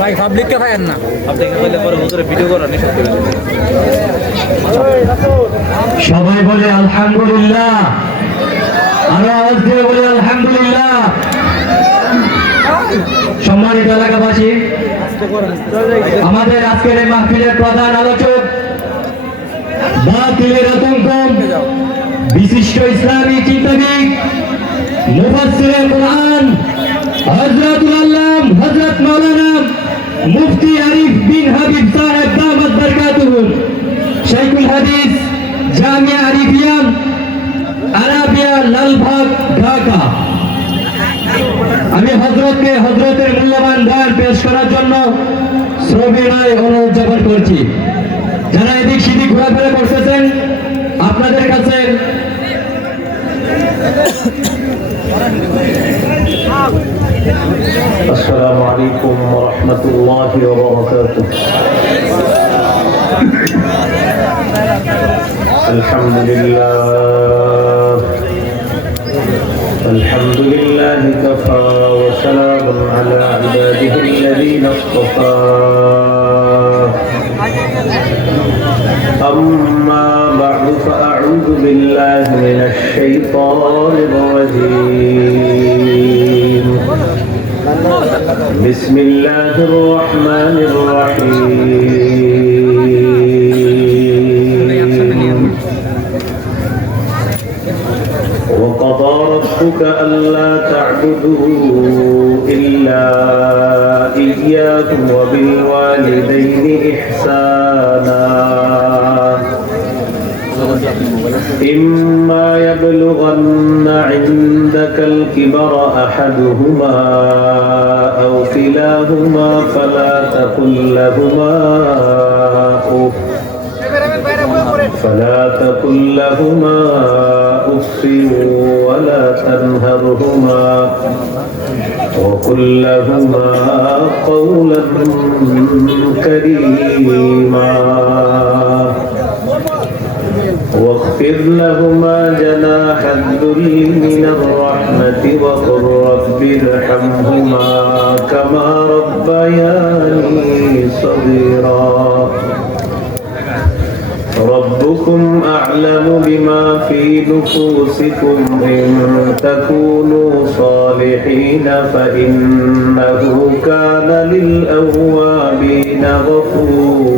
ভাই পাবলিককে খায়েন না। পরে হুজুরে ভিডিও করা নিষেধ করে সবাই বলে আলহামদুলিল্লাহ। আরও আওয়াজ দিয়ে বলে আলহামদুলিল্লাহ। সম্মানিত এলাকাবাসী আমাদের আজকের এই মাহফিলের প্রধান আলোচক বাতিলের আতঙ্ক বিশিষ্ট ইসলামী চিন্তাবিদ মুফাসসিরে কোরআন হযরতুল আল্লাম হযরত মাওলানা মুফতি আরিফ বিন হাবিব সাহেব, দামাত বরকাতুহু। শাইখুল হাদিস, জামিয়া আরিফিয়া আরাবিয়া লালবাগ, ঢাকা। আমি হজরতকে হজরতের মূল্যবান বয়ান পেশ করার জন্য শ্রবিনয় অনুরোধ জ্ঞাপন করছি। যারা এদিক সেদিক ঘোরাফেরা করতেছেন, আপনাদের কাছে السلام عليكم ورحمة الله وبركاته. الحمد لله. الحمد لله كفى وسلام على عباده الذين اصطفى. أما بعد فأعوذ بالله من الشيطان الرجيم. بسم الله الرحمن الرحيم. وقضى ربك ألا تعبدوا إلا إياه وبالوالدين إحسانا. إما يبلغن عندك الكبر أحدهما أو كلاهما فلا تقل لهما أف فلا تقل لهما أف ولا تنهرهما وقل لهما قولا كريما واخفض لهما جناح الذل من الرحمة وقل رب ارحمهما كما ربياني صغيرا. ربكم أعلم بما في نفوسكم إن تكونوا صالحين فإنه كان للأوابين غفورا.